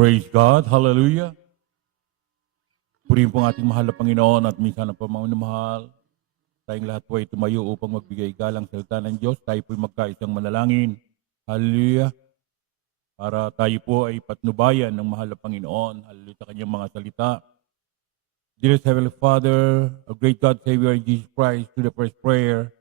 Praise God. Hallelujah. Purihin po ang ating mahal na Panginoon at minsan na pamamahal. Tayong lahat po ay tumayo upang magbigay galang sa salita ng Diyos. Tayo po ay magkaisang manalangin. Hallelujah. Para tayo po ay patnubayan ng mahal na Panginoon. Hallelujah sa kanyang mga salita. Dearest Heavenly Father, our great God, Savior, Jesus Christ, to the first prayer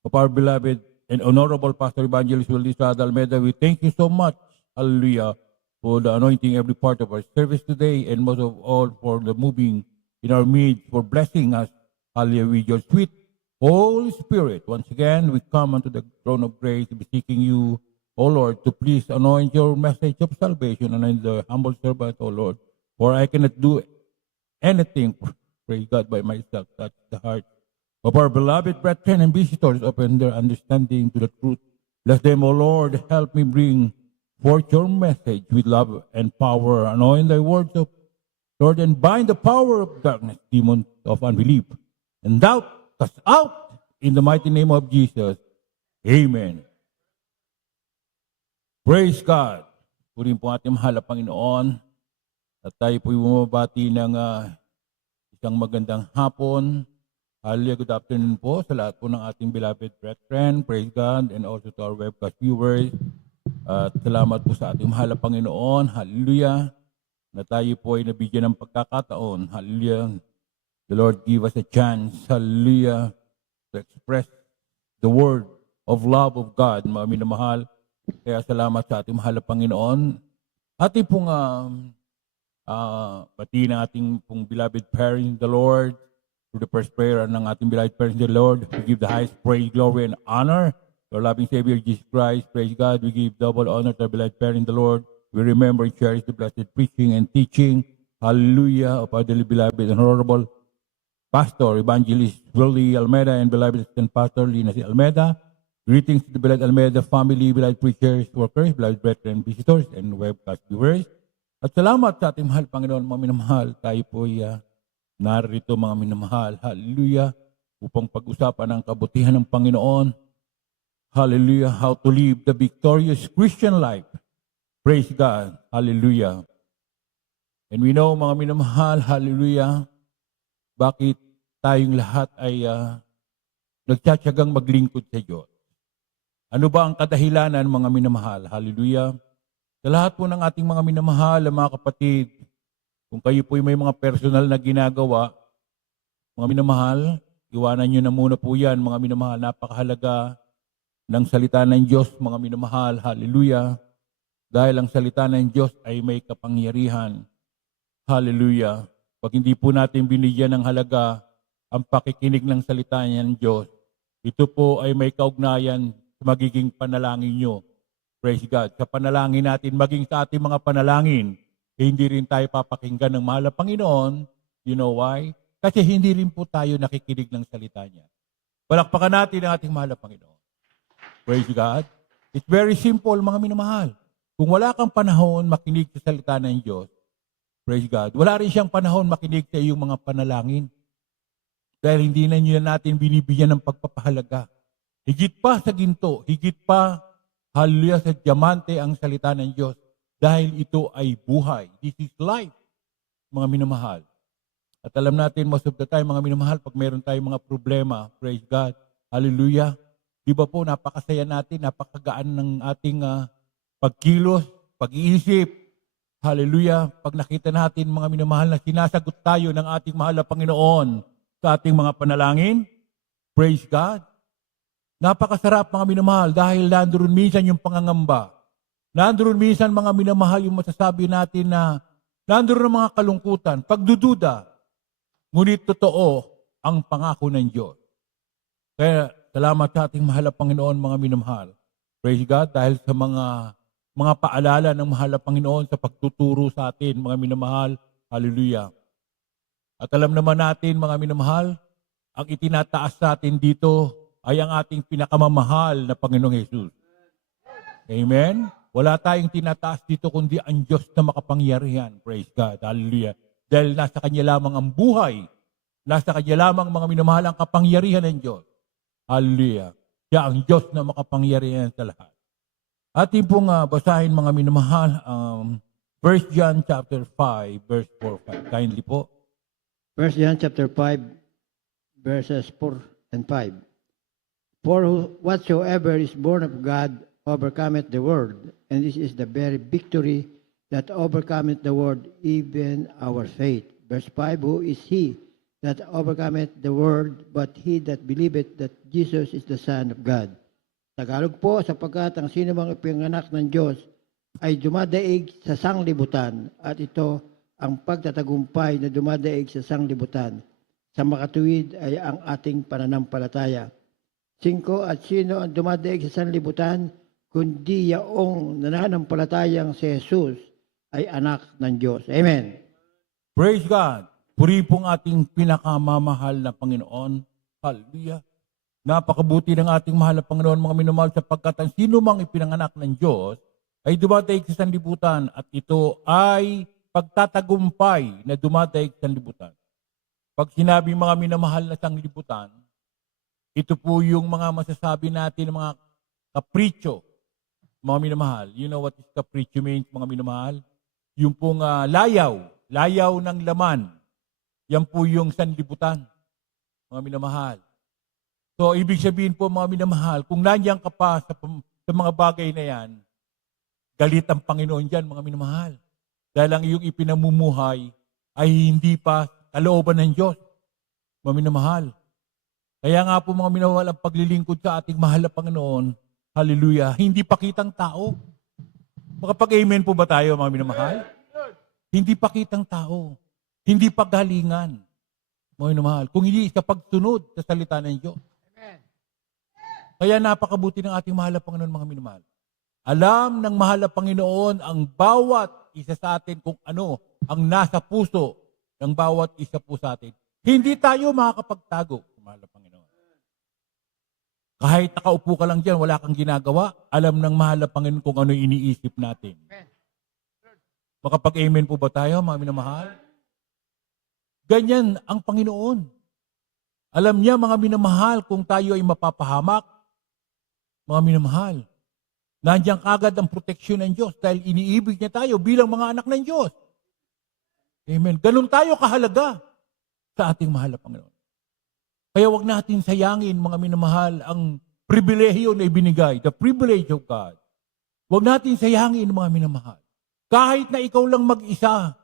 of our beloved and honorable Pastor Evangelist Wilisa Almeida, we thank you so much, hallelujah, for the anointing every part of our service today, and most of all for the moving in our midst, for blessing us, hallelujah, with your sweet Holy Spirit. Once again, we come unto the throne of grace, beseeching you, O Lord, to please anoint your message of salvation, anoint the humble servant, O Lord, for I cannot do anything, praise God, by myself. Touch the heart of our beloved brethren and visitors, open their understanding to the truth. Bless them, O Lord, help me bring forth your message with love and power, anoint thy words of Lord, and bind the power of darkness, demons of unbelief, and doubt cast out in the mighty name of Jesus. Amen. Praise God. Purihin po ating mahal na Panginoon. At tayo po'y bumabati ng isang magandang hapon. Hallelujah, good afternoon po sa lahat po ng ating beloved brethren. Praise God. And also to our webcast viewers. At salamat po sa ating mahal na Panginoon. Hallelujah. Na tayo po ay nabigyan ng pagkakataon. Hallelujah. The Lord give us a chance. Hallelujah. To express the word of love of God. Mga minamahal. Kaya salamat sa ating mahal na Panginoon. Ating pong pati ng ating pong beloved parents in the Lord, through the first prayer ng ating beloved parents in the Lord, we give the highest praise, glory, and honor to our loving Savior, Jesus Christ. Praise God. We give double honor to our beloved parents in the Lord. We remember and cherish the blessed preaching and teaching, hallelujah, of our dearly beloved and honorable Pastor, Evangelist Willie Almeida, and beloved assistant Pastor Lina C. Almeida. Greetings to the beloved Almeida family, beloved preachers, workers, beloved brethren, visitors, and webcast viewers. At salamat sa ating mahal, Panginoon, mga minamahal. Tayo po ay narito, mga minamahal. Hallelujah. Upang pag-usapan ang kabutihan ng Panginoon. Hallelujah. How to live the victorious Christian life. Praise God. Hallelujah. And we know, mga minamahal, hallelujah, bakit tayong lahat ay nagtsatsagang maglingkod sa Diyos. Ano ba ang kadahilanan, mga minamahal? Hallelujah. Sa lahat po ng ating mga minamahal, mga kapatid, kung kayo po may mga personal na ginagawa, mga minamahal, iwanan nyo na muna po yan, mga minamahal. Napakahalaga ng salita ng Diyos, mga minamahal. Hallelujah. Dahil ang salita ng Diyos ay may kapangyarihan. Hallelujah. Pag hindi po natin binigyan ng halaga ang pakikinig ng salita ng Diyos, ito po ay may kaugnayan sa magiging panalangin nyo. Praise God. Sa panalangin natin, maging sa ating mga panalangin, hindi rin tayo papakinggan ng mahal na Panginoon. You know why? Kasi hindi rin po tayo nakikinig ng salita niya. Palakpakan natin ang ating mahal na Panginoon. Praise God. It's very simple, mga minamahal. Kung wala kang panahon makinig sa salita ng Diyos, praise God, wala rin siyang panahon makinig sa iyong mga panalangin. Dahil hindi na niyo natin binibigyan ng pagpapahalaga. Higit pa sa ginto, higit pa, hallelujah, sa diamante ang salita ng Diyos. Dahil ito ay buhay. This is life, mga minamahal. At alam natin, most of the time, mga minamahal, pag meron tayong mga problema, praise God, hallelujah, di ba po, napakasaya natin, napakagaan ng ating pagkilos, pag-iisip, hallelujah, pag nakita natin, mga minamahal, na sinasagot tayo ng ating mahal na Panginoon sa ating mga panalangin, praise God. Napakasarap, mga minamahal, dahil nandoon minsan yung pangangamba. Nandoon minsan, mga minamahal, yung masasabi natin na nandoon ang mga kalungkutan, pagdududa. Ngunit totoo ang pangako ng Diyos. Kaya salamat sa ating mahal na Panginoon, mga minamahal. Praise God, dahil sa mga paalala ng mahal na Panginoon sa pagtuturo sa atin, mga minamahal. Hallelujah. At alam naman natin, mga minamahal, ang itinataas sa atin dito ay ang ating pinakamamahal na Panginoong Jesus. Amen? Wala tayong tinataas dito kundi ang Diyos na makapangyarihan. Praise God. Hallelujah. Dahil nasa Kanya lamang ang buhay. Nasa Kanya lamang, mga minamahal, ang kapangyarihan ng Diyos. Hallelujah. Siya ang Diyos na makapangyarihan sa lahat. Ating pong basahin, mga minamahal, 1 John chapter 5, verse 4, 5. Kindly po. 1 John chapter 5, verses 4 and 5. For whatsoever is born of God overcometh the world, and this is the very victory that overcometh the world, even our faith. Verse 5, who is he that overcometh the world, but he that believeth that Jesus is the Son of God? Tagalog po, sapagkat ang sino mang ipinanganak ng Diyos ay dumadaig sa sanglibutan, at ito ang pagtatagumpay na dumadaig sa sanglibutan. Sa makatuwid ay ang ating pananampalataya. 5, at sino ang dumadaig sa sanlibutan, kundi yaong nananampalatayang si Jesus ay anak ng Diyos. Amen. Praise God. Puri pong ating pinakamamahal na Panginoon. Hallelujah. Napakabuti ng ating mahal na Panginoon, mga minamahal, sapagkat ang sino mang ipinanganak ng Diyos ay dumadaig sa sanlibutan, at ito ay pagtatagumpay na dumadaig sa sanlibutan. Pag sinabi mga minamahal na sanlibutan, ito po yung mga masasabi natin ng mga kapritsyo, mga minamahal. You know what is kapritsyo means, mga minamahal? Yung pong layaw ng laman. Yan po yung sanlibutan, mga minamahal. So, ibig sabihin po, mga minamahal, kung nandiyan ka pa sa mga bagay na yan, galit ang Panginoon dyan, mga minamahal. Dahil ang iyong ipinamumuhay ay hindi pa kalooban ng Diyos, mga minamahal. Kaya nga po, mga minamahal, ang paglilingkod sa ating mahal na Panginoon, hallelujah, hindi pakitang tao. Makapag-amen po ba tayo, mga minamahal? Hindi pakitang tao. Hindi paggalingan, mga minamahal. Kung hindi sa pagsunod sa salita ng Diyos. Kaya napakabuti ng ating mahal na Panginoon, mga minamahal. Alam ng mahal na Panginoon ang bawat isa sa atin kung ano ang nasa puso ng bawat isa po sa atin. Hindi tayo makakapagtago, mahal na Panginoon. Kahit nakaupo ka lang dyan, wala kang ginagawa, alam ng mahal na Panginoon kung ano iniisip natin. Makapag-amen po ba tayo, mga minamahal? Ganyan ang Panginoon. Alam niya, mga minamahal, kung tayo ay mapapahamak, mga minamahal, nandiyan kagad ang proteksyon ng Diyos dahil iniibig niya tayo bilang mga anak ng Diyos. Amen. Ganun tayo kahalaga sa ating mahal na Panginoon. Kaya wag natin sayangin, mga minamahal, ang pribilehiyo na ibinigay, the privilege of God. Wag natin sayangin, mga minamahal. Kahit na ikaw lang mag-isa,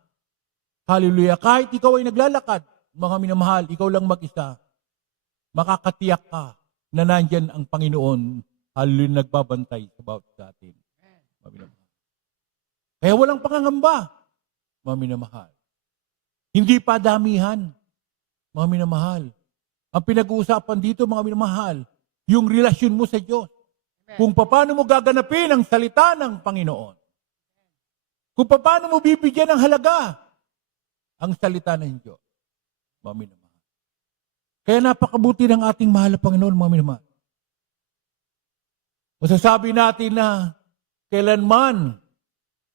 hallelujah, kahit ikaw ay naglalakad, mga minamahal, ikaw lang mag-isa, makakatiyak ka na nandyan ang Panginoon, hallelujah, nagbabantay sa bawat sa atin. Mga minamahal. Kaya walang pangangamba, mga minamahal. Hindi pa damihan, mga minamahal. Ang pinag-uusapan dito, mga minamahal, yung relasyon mo sa Diyos. Kung paano mo gaganapin ang salita ng Panginoon. Kung paano mo bibigyan ng halaga ang salita ng Diyos. Mga minamahal. Kaya napakabuti ng ating mahal na Panginoon, mga minamahal. Masasabi natin na kailanman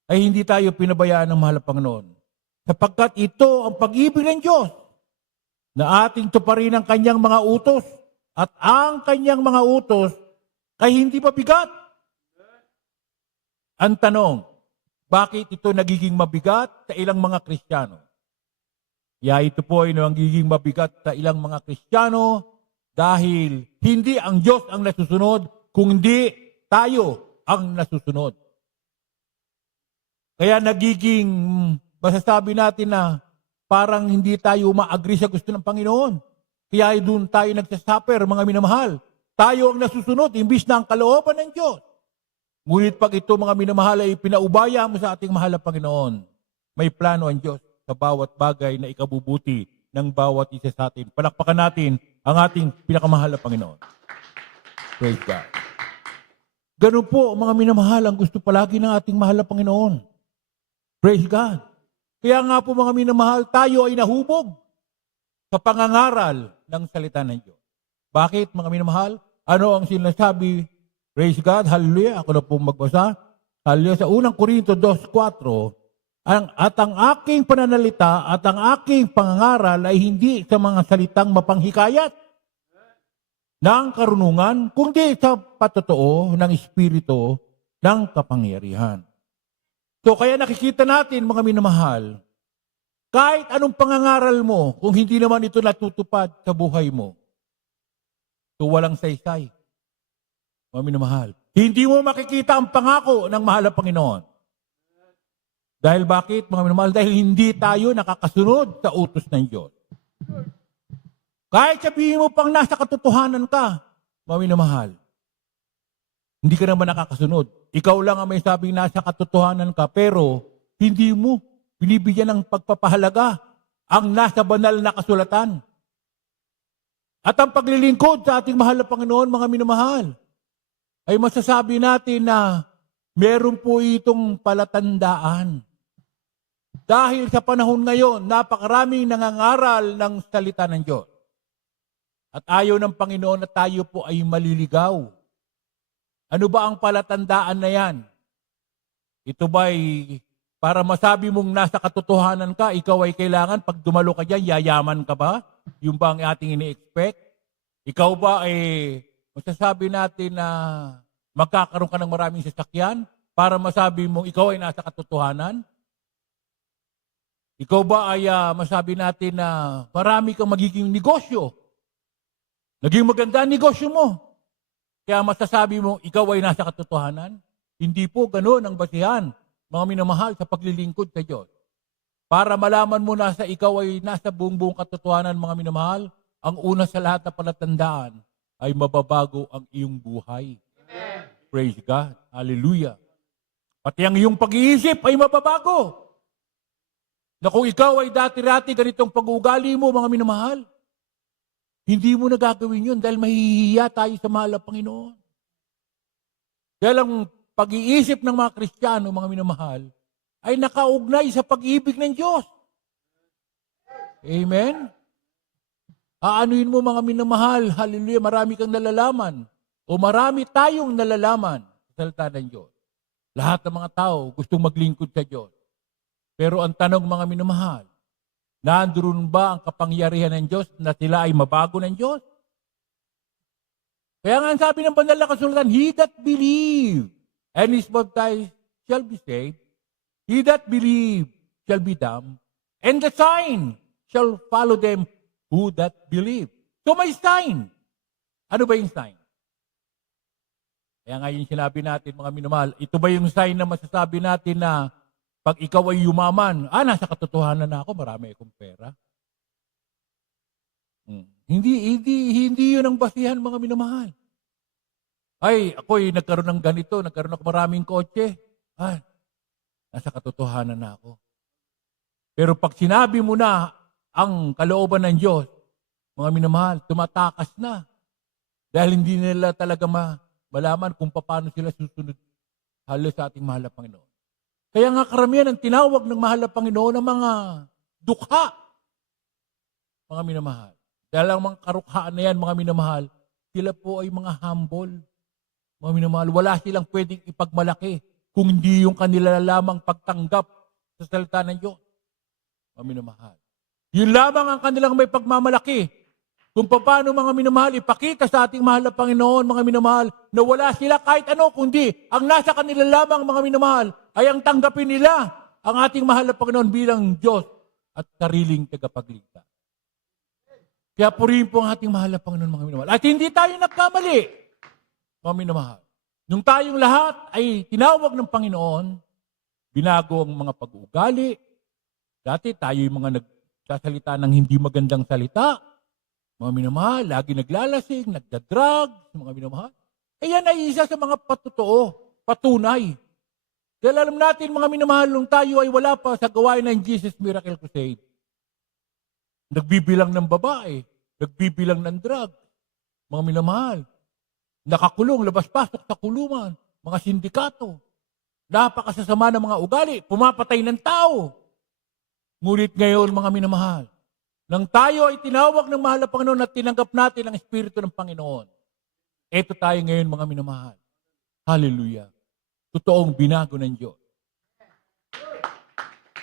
ay hindi tayo pinabayaan ng mahal na Panginoon. Sapagkat ito ang pag-ibig ng Diyos na ating tuparin ang kanyang mga utos at ang kanyang mga utos ay hindi mabigat. Ang tanong, bakit ito nagiging mabigat sa ilang mga Kristiyano? Kaya ito po ay nagiging mabigat sa ilang mga Kristiyano dahil hindi ang Diyos ang nasusunod, kundi tayo ang nasusunod. Kaya nagiging, masasabi natin na parang hindi tayo ma-agree sa gusto ng Panginoon. Kaya doon tayo nagsasuffer, mga minamahal. Tayo ang nasusunod, imbis na ang kalooban ng Diyos. Ngunit pag ito, mga minamahal, ay pinaubaya mo sa ating mahal na Panginoon, may plano ang Diyos sa bawat bagay na ikabubuti ng bawat isa sa atin. Palakpakan natin ang ating pinakamahal na Panginoon. Praise God. Ganun po, mga minamahal, ang gusto palagi ng ating mahal na Panginoon. Praise God. Kaya nga po, mga minamahal, tayo ay nahubog sa pangangaral ng salita ng Diyos. Bakit, mga minamahal? Ano ang sinasabi? Praise God, hallelujah. Ako na pong magbasa. Hallelujah. Sa unang Korinto 2:4, at ang aking pananalita at ang aking pangangaral ay hindi sa mga salitang mapanghikayat ng karunungan, kundi sa patotoo ng Espiritu ng kapangyarihan. So kaya nakikita natin, mga minamahal, kahit anong pangangaral mo, kung hindi naman ito natutupad sa buhay mo, so walang saysay. Mga minamahal, hindi mo makikita ang pangako ng mahal na Panginoon. Dahil bakit, mga minamahal? Dahil hindi tayo nakakasunod sa utos ng Diyos. Kahit sabihin mo pang nasa katotohanan ka, mga minamahal, hindi ka naman nakakasunod. Ikaw lang ang may sabing nasa katotohanan ka, pero hindi mo binibigyan ng pagpapahalaga ang nasa banal na kasulatan. At ang paglilingkod sa ating mahal na Panginoon, mga minamahal, ay masasabi natin na meron po itong palatandaan. Dahil sa panahon ngayon, napakaraming nangangaral ng salita ng Diyos. At ayaw ng Panginoon na tayo po ay maliligaw. Ano ba ang palatandaan na yan? Ito ba'y para masabi mong nasa katotohanan ka, ikaw ay kailangan pag dumalo ka dyan, yayaman ka ba? Yung ba ang ating ini-expect? Ikaw ba ay masasabi natin na magkakaroon ka ng maraming sasakyan para masabi mong ikaw ay nasa katotohanan? Ikaw ba ay masabi natin na marami kang magiging negosyo? Naging maganda ang negosyo mo. Kaya masasabi mo, ikaw ay nasa katotohanan? Hindi po ganoon ang basihan, mga minamahal, sa paglilingkod sa Diyos. Para malaman mo na sa ikaw ay nasa buong katotohanan, mga minamahal, ang una sa lahat na palatandaan ay mababago ang iyong buhay. Amen. Praise God. Hallelujah. Pati ang iyong pag-iisip ay mababago. Na kung ikaw ay dati-rati ganitong pag-uugali mo, mga minamahal, hindi mo na gagawin yun dahil mahihiya tayo sa mahal na Panginoon. Dahil ang pag-iisip ng mga Kristiyano, mga minamahal, ay nakaugnay sa pag-ibig ng Diyos. Amen? Aanuin mo, mga minamahal, hallelujah, marami kang nalalaman o marami tayong nalalaman sa salita ng Diyos. Lahat ng mga tao gustong maglingkod sa Diyos. Pero ang tanong, mga minamahal, nandoon ba ang kapangyarihan ng Diyos na sila ay mabago ng Diyos? Kaya nga sabi ng banal na kasulatan, he that believe and is baptized shall be saved. He that believe shall be damned. And the sign shall follow them who that believe. So may sign. Ano ba yung sign? Kaya nga yung sinabi natin, mga minamahal, ito ba yung sign na masasabi natin na pag ikaw ay yumaman, nasa katotohanan na ako, marami akong pera. Hindi yun ang basihan, mga minamahal. Ay, ako'y nagkaroon ng ganito, nagkaroon ako maraming kotse. Nasa katotohanan na ako. Pero pag sinabi mo na ang kalooban ng Diyos, mga minamahal, tumatakas na. Dahil hindi nila talaga malaman kung paano sila susunod halos sa ating mahal na Panginoon. Kaya nga karamihan ang tinawag ng mahal na Panginoon ng mga dukha. Mga minamahal. Dahil ang mga karukhaan na yan, mga minamahal, sila po ay mga humble. Mga minamahal, wala silang pwedeng ipagmalaki kung hindi yung kanila lamang pagtanggap sa salita ng Diyos. Mga minamahal. Yun lamang ang kanilang may pagmamalaki. Kung paano, mga minamahal, ipakita sa ating mahal na Panginoon, mga minamahal, na wala sila kahit ano, kundi ang nasa kanila lamang, mga minamahal, ay ang tanggapin nila ang ating mahal na Panginoon bilang Diyos at sariling tagapagligtas. Kaya purihin po ang ating mahal na Panginoon, mga minamahal. At hindi tayo nagkamali, mga minamahal. Nung tayong lahat ay tinawag ng Panginoon, binago ang mga pag-uugali. Dati tayo yung mga nagsasalita ng hindi magandang salita. Mga minamahal, lagi naglalasing, nagdadrugs, mga minamahal. Yan ay isa sa mga patunay. Dahil alam natin, mga minamahal, nung tayo ay wala pa sa gawain ng Jesus Miracle Crusade. Nagbibilang ng babae, nagbibilang ng drugs, mga minamahal. Nakakulong, labas-pasok sa kulungan, mga sindikato. Napakasasama ng mga ugali, pumapatay ng tao. Ngunit ngayon, mga minamahal, nang tayo ay tinawag ng mahal na Panginoon at tinanggap natin ang Espiritu ng Panginoon, eto tayo ngayon, mga minamahal. Hallelujah. Totoong binago ng Diyos.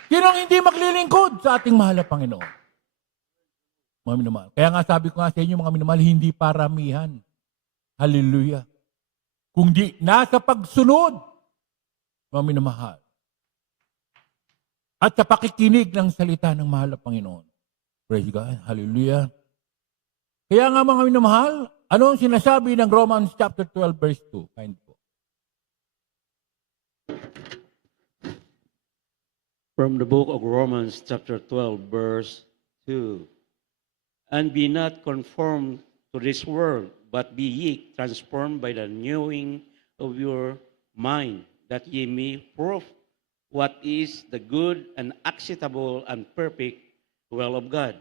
Sino ang hindi maglilingkod sa ating mahal na Panginoon? Mga minamahal. Kaya nga sabi ko nga sa inyo, mga minamahal, hindi paramihan. Hallelujah. Kung di nasa pagsunod, mga minamahal, at sa pakikinig ng salita ng mahal na Panginoon. Praise God. Hallelujah. Kaya nga mga minamahal, ano ang sinasabi ng Romans chapter 12 verse 2? Kind po. From the book of Romans, chapter 12, verse 2. And be not conformed to this world, but be ye transformed by the renewing of your mind, that ye may prove what is the good and acceptable and perfect will of God.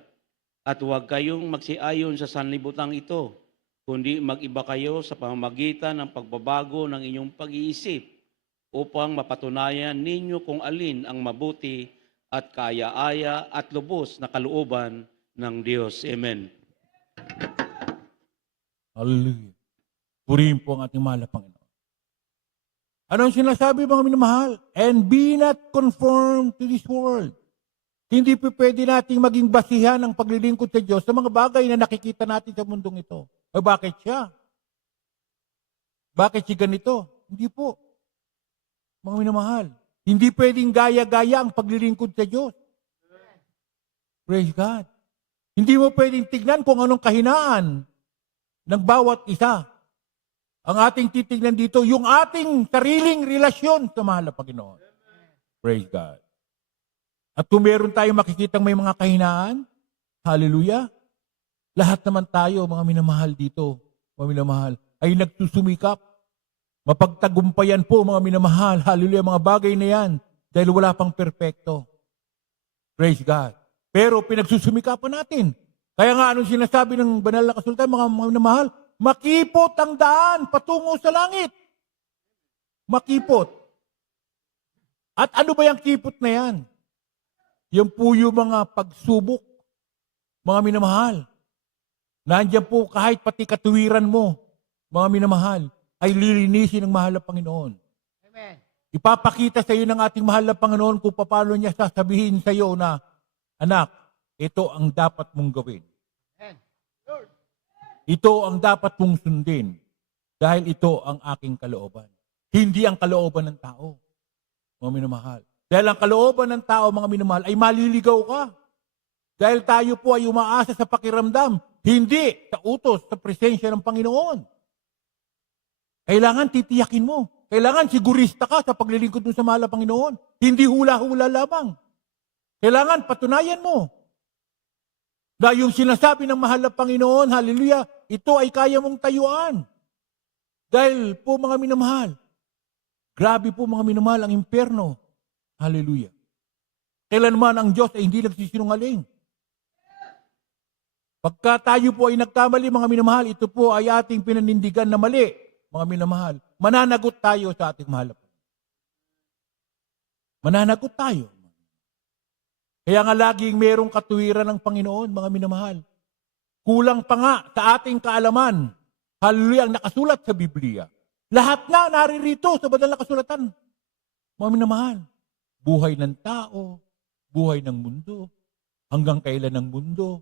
At huwag kayong magsiayon sa sanlibutang ito, kundi mag-iba kayo sa pamamagitan ng pagbabago ng inyong pag-iisip, upang mapatunayan ninyo kung alin ang mabuti at kaaya-aya at lubos na kalooban ng Diyos. Amen. Hallelujah. Purihin po ang ating mahal na Panginoon. Ano ang sinasabi mga minamahal? And be not conformed to this world. Hindi po pwede nating maging basihan ang paglilingkod sa Diyos sa mga bagay na nakikita natin sa mundong ito. O bakit siya? Bakit siya ganito? Hindi po. Mga minamahal, hindi pwedeng gaya-gaya ang paglilingkod sa Diyos. Praise God. Hindi mo pwedeng tignan kung anong kahinaan ng bawat isa. Ang ating titignan dito, yung ating sariling relasyon sa mahal na Panginoon. Praise God. At kung meron tayong makikitang may mga kahinaan, hallelujah, lahat naman tayo, mga minamahal dito, mga minamahal, ay nagsusumikap. Mapagtagumpayan po mga minamahal, hallelujah, mga bagay na yan, dahil wala pang perpekto. Praise God. Pero pinagsusumikapan natin. Kaya nga anong sinasabi ng banal na kasulatan, mga minamahal, makipot ang daan patungo sa langit. Makipot. At ano ba yung kipot na yan? Yan po yung mga pagsubok, mga minamahal. Nandiyan po kahit pati katuwiran mo, mga minamahal, ay lilinisin ng mahal na Panginoon. Amen. Ipapakita sa iyo ng ating mahal na Panginoon kung paano niya sasabihin sa iyo na, anak, ito ang dapat mong gawin. Amen. Ito ang dapat mong sundin dahil ito ang aking kalooban. Hindi ang kalooban ng tao, mga minamahal. Dahil ang kalooban ng tao, mga minamahal, ay maliligaw ka. Dahil tayo po ay umaasa sa pakiramdam, hindi sa utos, sa presensya ng Panginoon. Kailangan titiyakin mo. Kailangan sigurista ka sa paglilingkod mo sa mahal na Panginoon. Hindi hula-hula lamang. Kailangan patunayan mo. Na yung sinasabi ng mahal na Panginoon, hallelujah, ito ay kaya mong tayuan. Dahil po mga minamahal, grabe po mga minamahal ang impyerno. Hallelujah. Kailanman ang Diyos ay hindi nagsisinungaling. Pagka tayo po ay nagkamali, mga minamahal, ito po ay ating pinanindigan na mali. Mga minamahal, mananagot tayo sa ating mahal. Mananagot tayo. Kaya nga laging merong katuwiran ng Panginoon, mga minamahal. Kulang pa nga sa ating kaalaman. Hallelujah, ang nakasulat sa Biblia. Lahat na naririto sa banal na kasulatan. Mga minamahal, buhay ng tao, buhay ng mundo, hanggang kailan ng mundo,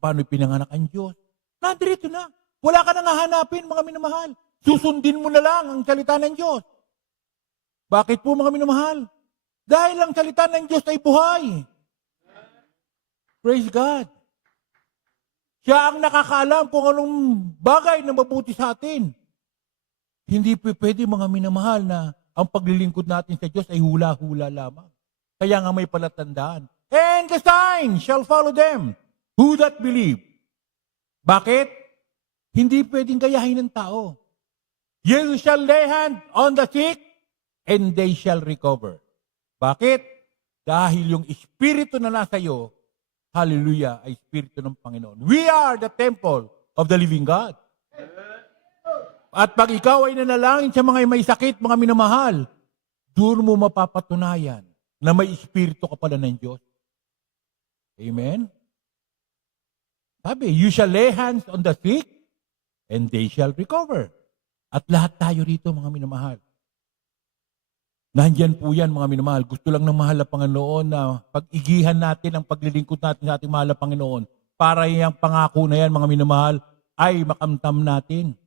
paano pinanganak ang Diyos. Nandirito na. Wala ka nang hahanapin, mga minamahal. Susundin mo na lang ang salita ng Diyos. Bakit po, mga minamahal? Dahil ang salita ng Diyos ay buhay. Praise God. Siya ang nakakaalam kung anong bagay na mabuti sa atin. Hindi pwede, mga minamahal, na ang paglilingkod natin sa Diyos ay hula-hula lamang. Kaya nga may palatandaan. And the sign shall follow them who that believe. Bakit? Hindi pwedeng gayahin ng tao. You shall lay hand on the sick and they shall recover. Bakit? Dahil yung espiritu na nasa iyo, hallelujah, ay espiritu ng Panginoon. We are the temple of the living God. At pag ikaw ay nanalangin sa mga may sakit, mga minamahal, doon mo mapapatunayan na may espiritu ka pala ng Diyos. Amen? Sabi, you shall lay hands on the sick and they shall recover. At lahat tayo rito, mga minamahal. Nandyan po yan, mga minamahal. Gusto lang ng mahal na Panginoon na pag-igihan natin ang paglilingkod natin sa ating mahal na Panginoon para yung pangako na yan, mga minamahal, ay makamtam natin.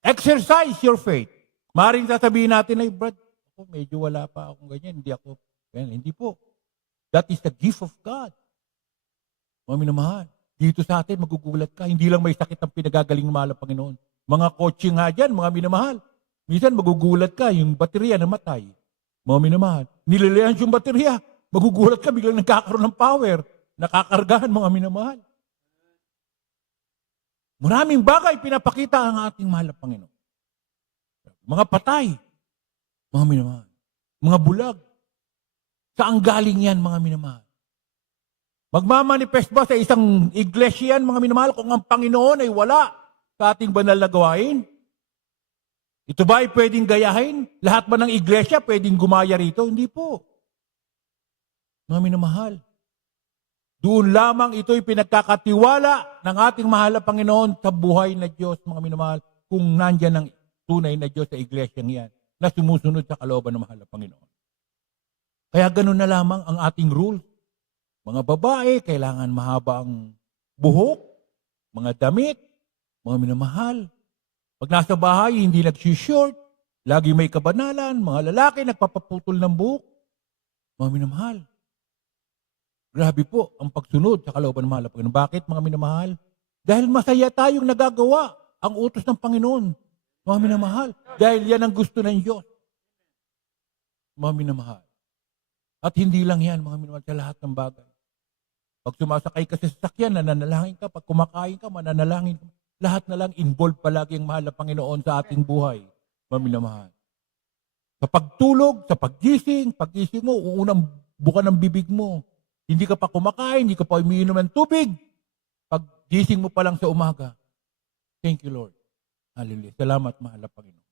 Exercise your faith. Maring sasabihin natin, ay Brad, ako medyo wala pa akong ganyan, hindi ako Yan, hindi po. That is the gift of God. Mga minamahal, dito sa atin, magugulat ka. Hindi lang may sakit ang pinagagaling mahal ng Panginoon. Mga kotse nga dyan, mga minamahal. Minsan magugulat ka, yung baterya namatay. Mga minamahal, nilalayan yung baterya. Magugulat ka, biglang nagkakaroon ng power. Nakakargahan, mga minamahal. Maraming bagay pinapakita ang ating mahal na Panginoon. Mga patay, mga minamahal. Mga bulag. Saan galing yan, mga minamahal? Magmamanifest ba sa isang iglesia yan, mga minamahal, kung ang Panginoon ay wala sa ating banal na gawain? Ito ba ay pwedeng gayahin? Lahat ba ng iglesia pwedeng gumaya rito? Hindi po. Mga minamahal, doon lamang ito'y pinagkakatiwala ng ating mahal na Panginoon sa buhay na Diyos, mga minamahal, kung nandyan ang tunay na Diyos sa iglesia yan na sumusunod sa kalooban ng mahal na Panginoon. Kaya ganun na lamang ang ating rule. Mga babae, kailangan mahaba ang buhok, mga damit, mga minamahal. Pag nasa bahay, hindi nag-short, lagi may kabanalan, mga lalaki nagpapaputol ng buhok, mga minamahal. Grabe po ang pagsunod sa kalooban ng mahal na Panginoon. Bakit, mga minamahal? Dahil masaya tayong nagagawa ang utos ng Panginoon, mga minamahal. Dahil yan ang gusto ng Diyos, mga minamahal. At hindi lang yan, mga minamahal, sa lahat ng bagay. Pag sumasakay ka sa sasakyan, nananalangin ka. Pag kumakain ka, mananalangin ka. Lahat na lang involved palagi ang mahal na Panginoon sa ating buhay, mga minamahal. Sa pagtulog, sa pagising mo, uunang buka ng bibig mo. Hindi ka pa kumakain, hindi ka pa umiinom ng tubig. Paggising mo pa lang sa umaga. Thank you, Lord. Hallelujah. Salamat, mahal na Panginoon.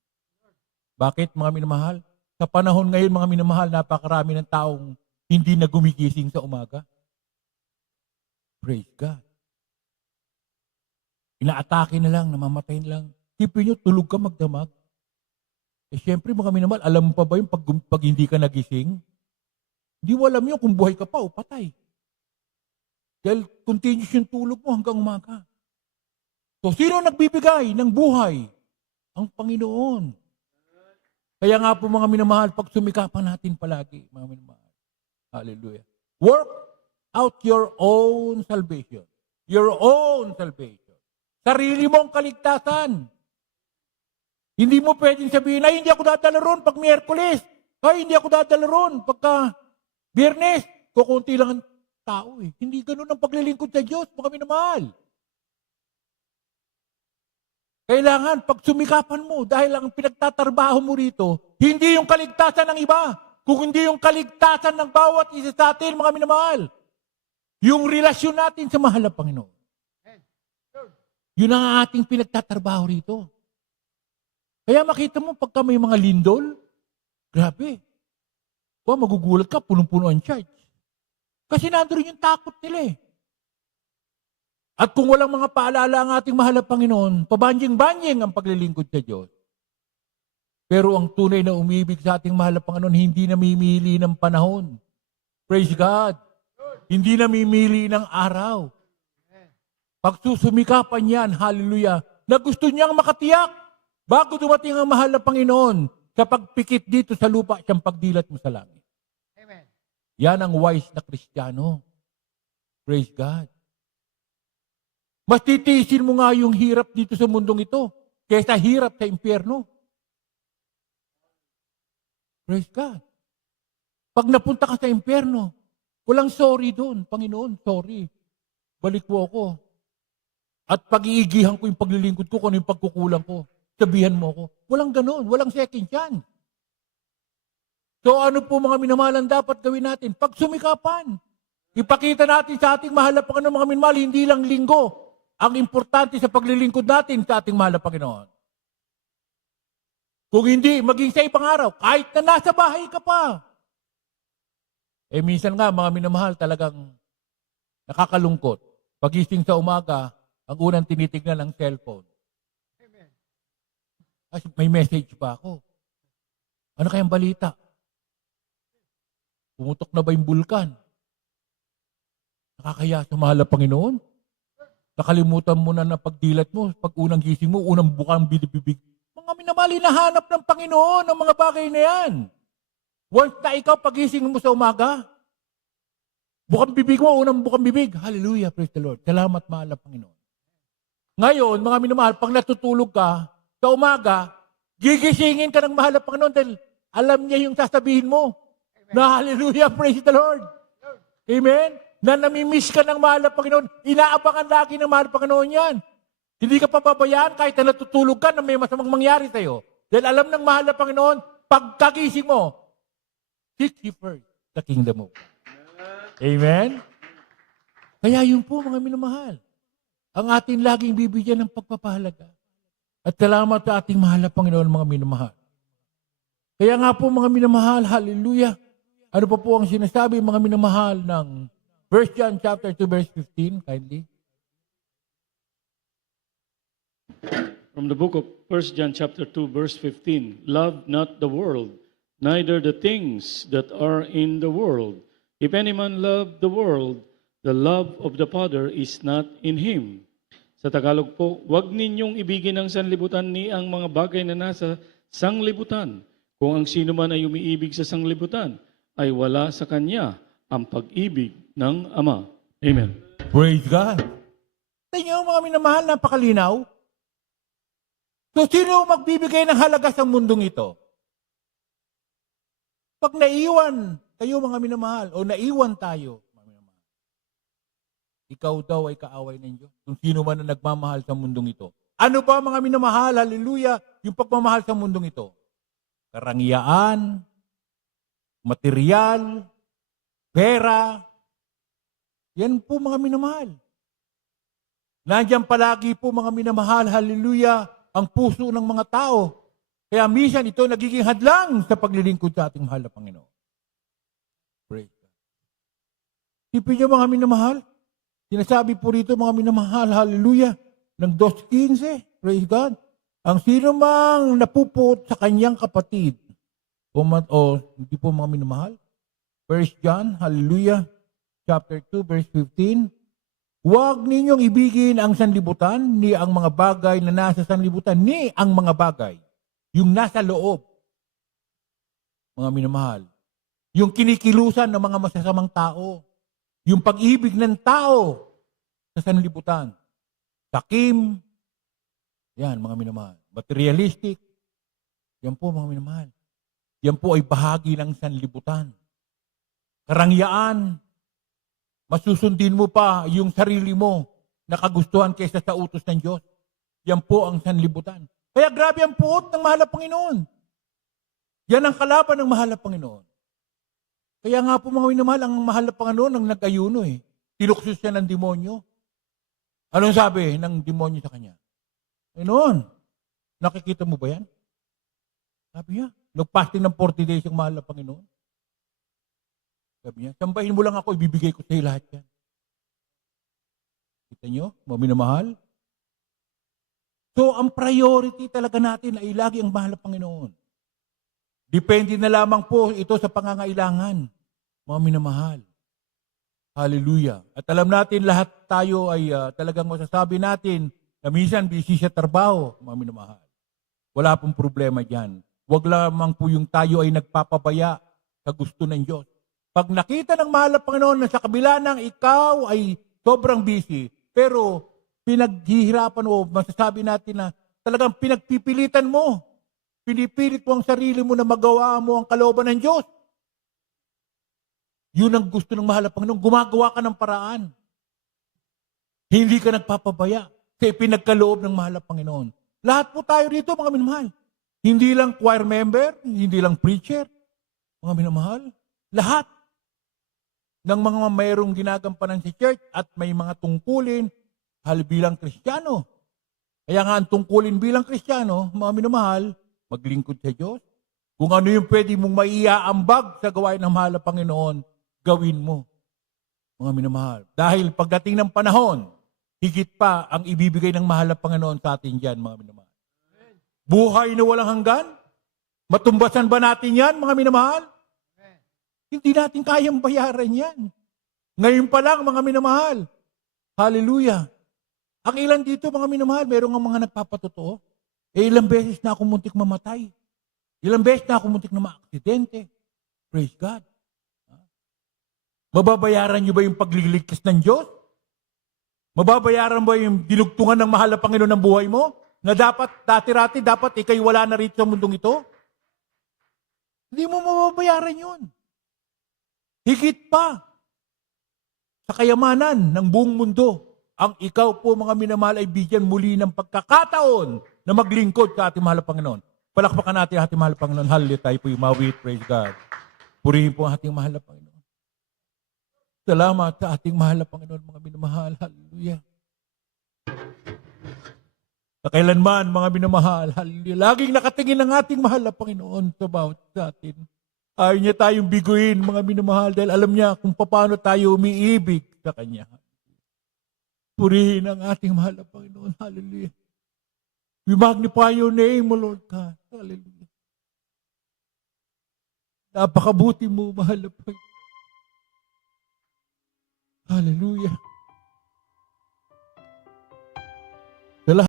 Bakit, mga minamahal? Sa panahon ngayon, mga minamahal, napakarami ng taong hindi na gumigising sa umaga. Praise God. Inaatake na lang, namamatay na lang. Tipin nyo, tulog ka magdamag. Eh syempre, mga minamahal, alam mo pa ba yung pag hindi ka nagising? Hindi mo alam yun kung buhay ka pa o patay. Dahil continuous yung tulog mo hanggang umaga. So, sino nagbibigay ng buhay? Ang Panginoon. Kaya nga po, mga minamahal, pag sumikapan natin palagi, mga minamahal. Hallelujah. Work out your own salvation. Your own salvation. Sarili mong kaligtasan. Hindi mo pwedeng sabihin, ay, hindi ako dadala ron pag Miyerkules. Ay, hindi ako dadala ron pagka Biyernes. Kukunti lang ang tao eh. Hindi ganun ang paglilingkod sa Diyos, mga minamahal. Kailangan, pag sumikapan mo, dahil ang pinagtatrabaho mo rito, hindi yung kaligtasan ng iba, kung hindi yung kaligtasan ng bawat isa sa atin, mga minamahal. Yung relasyon natin sa mahal na Panginoon. Yun ang ating pinagtatrabaho rito. Kaya makita mo, pagka may mga lindol, grabe. Magugulat ka, punong-puno ang church. Kasi nandun yung takot nila eh. At kung walang mga paalala ang ating mahal na Panginoon, pabanjing-banjing ang paglilingkod sa Diyos. Pero ang tunay na umibig sa ating mahal na Panginoon, hindi namimili ng panahon. Praise God. Hindi namimili ng araw. Pagsusumikapan yan, hallelujah, na gusto niyang makatiyak bago dumating ang mahal na Panginoon sa pagpikit dito sa lupa, siyang pagdilat mo sa langit. Amen. Yan ang wise na Kristiyano. Praise God. Mas titiisin mo nga yung hirap dito sa mundong ito kaysa hirap sa impyerno. Praise God. Pag napunta ka sa impyerno, walang sorry doon. Panginoon, sorry. Balik mo ako. At pag-iigihan ko yung paglilingkod ko, kung ano yung pagkukulang ko. Sabihan mo ako. Walang ganun. Walang second chance. So ano po mga minamahalan dapat gawin natin? Pagsumikapan. Ipakita natin sa ating mahal na Panginoon, mga minamahal, hindi lang linggo ang importante sa paglilingkod natin sa ating mahal na Panginoon. Kung hindi, maging sa ibang araw, kahit na nasa bahay ka pa. Eh minsan nga, mga minamahal, talagang nakakalungkot. Pagising sa umaga, ang unang tinitignan ng cellphone. Ay, may message pa ako. Ano kayang balita? Pumutok na ba yung bulkan? Nakakaya sa mahal na Panginoon? Nakalimutan mo na pagdilat mo, pag unang gising mo, unang bukang bibig. Mga minamahal, hinahanap ng Panginoon ang mga bagay na yan. Once na ikaw pagising mo sa umaga, bukang bibig mo, unang bukang bibig. Hallelujah, praise the Lord. Salamat, mahal na Panginoon. Ngayon, mga minamahal, pag natutulog ka, sa umaga, gigisingin ka ng mahal na Panginoon dahil alam niya yung sasabihin mo. Na hallelujah, praise the Lord. Amen? Na namimiss ka ng mahal na Panginoon. Inaabangan lagi ng mahal na Panginoon yan. Hindi ka pababayaan kahit na natutulog ka na may masamang mangyari sa'yo. Dahil alam ng mahal na Panginoon, pagkagising mo, seek ye first the kingdom of God. Amen? Kaya yun po, mga minamahal. Ang atin laging bibigyan ng pagpapahalaga. At salamat sa ating mahal na Panginoon, mga minamahal. Kaya nga po, mga minamahal, hallelujah. Ano pa po ang sinasabi, mga minamahal, ng 1 John chapter 2, verse 15, kindly? From the book of 1 John chapter 2 verse 15, love not the world, neither the things that are in the world. If any man love the world, the love of the Father is not in him. Sa Tagalog po, huwag ninyong ibigin ang sanlibutan ni ang mga bagay na nasa sanglibutan. Kung ang sino man ay umiibig sa sanglibutan, ay wala sa kanya ang pag-ibig ng Ama. Amen. Praise God. Sa inyo, mga minamahal, napakalinaw. So, sino magbibigay ng halaga sa mundong ito? Pag naiwan kayo, mga minamahal, o naiwan tayo, mga minamahal, ikaw daw ay kaaway ng Diyos. Kung sino man na nagmamahal sa mundong ito. Ano ba, mga minamahal, hallelujah, yung pagmamahal sa mundong ito? Karangyaan, material, pera, yan po, mga minamahal. Nandiyan palagi po, mga minamahal, hallelujah, ang puso ng mga tao. Kaya minsan ito nagiging hadlang sa paglilingkod sa ating mahal na Panginoon. Praise God. Isipin niyo, mga minamahal, sinasabi po rito, mga minamahal, hallelujah, ng 2:15, praise God. Ang sino mang napuput sa kanyang kapatid, hindi po, mga minamahal, 1 John, hallelujah, chapter 2, verse 15, huwag ninyong ibigin ang sanlibutan, ni ang mga bagay na nasa sanlibutan, ni ang mga bagay, yung nasa loob, mga minamahal, yung kinikilusan ng mga masasamang tao, yung pag-ibig ng tao sa sanlibutan, takim, yan, mga minamahal, materialistic, yan po, mga minamahal, yan po ay bahagi ng sanlibutan. Karangyaan, masusundin mo pa yung sarili mo na kagustuhan kaysa sa utos ng Diyos. Yan po ang sanlibutan. Kaya grabe ang puot ng mahal na Panginoon. Yan ang kalaban ng mahal na Panginoon. Kaya nga po, mga minamahal, ang mahal na Panginoon ang nag-ayuno eh. Tinuksos siya ng demonyo. Anong sabi ng demonyo sa kanya? Panginoon, nakikita mo ba yan? Sabi niya, nag-fasting ng 40 days yung mahal na Panginoon. Sabi niya, sambahin mo lang ako, ibibigay ko sa iyo lahat yan. Kita niyo, mga minamahal? So, ang priority talaga natin ay lagi ang mahal na Panginoon. Depende na lamang po ito sa pangangailangan, mga minamahal. Hallelujah. At alam natin, lahat tayo ay talagang masasabi natin na minsan busy sa trabaho, mga minamahal. Wala pong problema dyan. Huwag lamang po yung tayo ay nagpapabaya sa gusto ng Diyos. Pag nakita ng mahal na Panginoon na sa kabila ng ikaw ay sobrang busy, pero pinaghihirapan o masasabi natin na talagang pinagpipilitan mo, pinipilit mo ang sarili mo na magawa mo ang kalooban ng Diyos. Yun ang gusto ng mahal na Panginoon, gumagawa ka ng paraan. Hindi ka nagpapabaya sa pinagkaloob ng mahal na Panginoon. Lahat po tayo rito, mga minamahal. Hindi lang choir member, hindi lang preacher, mga minamahal. Lahat ng mga mayroong ginagampanan sa church at may mga tungkulin bilang Kristiyano. Kaya nga ang tungkulin bilang Kristiyano, mga minamahal, maglingkod sa Diyos. Kung ano yung pwede mong maiaambag sa gawain ng mahal na Panginoon, gawin mo, mga minamahal. Dahil pagdating ng panahon, higit pa ang ibibigay ng mahal na Panginoon sa atin dyan, mga minamahal. Buhay na walang hanggan? Matumbasan ba natin yan, mga minamahal? Hindi natin kayang bayaran yan. Ngayon pa lang, mga minamahal. Hallelujah. Ang ilan dito, mga minamahal, meron nga mga nagpapatotoo. Ilang beses na ako muntik mamatay. Ilang beses na ako muntik na maaksidente. Praise God. Mababayaran niyo ba yung pagliligtas ng Diyos? Mababayaran ba yung dinugtungan ng mahal na Panginoon ng buhay mo? Na dapat, dati-rati, dapat ikay wala na rito sa mundong ito? Hindi mo mababayaran yun. Higit pa sa kayamanan ng buong mundo, ang ikaw po mga minamahal ay bigyan muli ng pagkakataon na maglingkod sa ating mahal na Panginoon. Palakpakan natin ang ating mahal na Panginoon. Hallelujah, tayo po umawit. Praise God. Purihin po ang ating mahal na Panginoon. Salamat sa ating mahal na Panginoon, mga minamahal. Hallelujah. Sa kailanman, mga minamahal, hallelujah. Laging nakatingin ang ating mahal na Panginoon sa bawat sa atin. Ayaw niya tayong biguin, mga minamahal, dahil alam niya kung paano tayo umiibig sa Kanya. Purihin ang ating mahal na Panginoon. Hallelujah. We magnify your name, O Lord God. Hallelujah. Napakabuti mo, mahal na Panginoon. Hallelujah.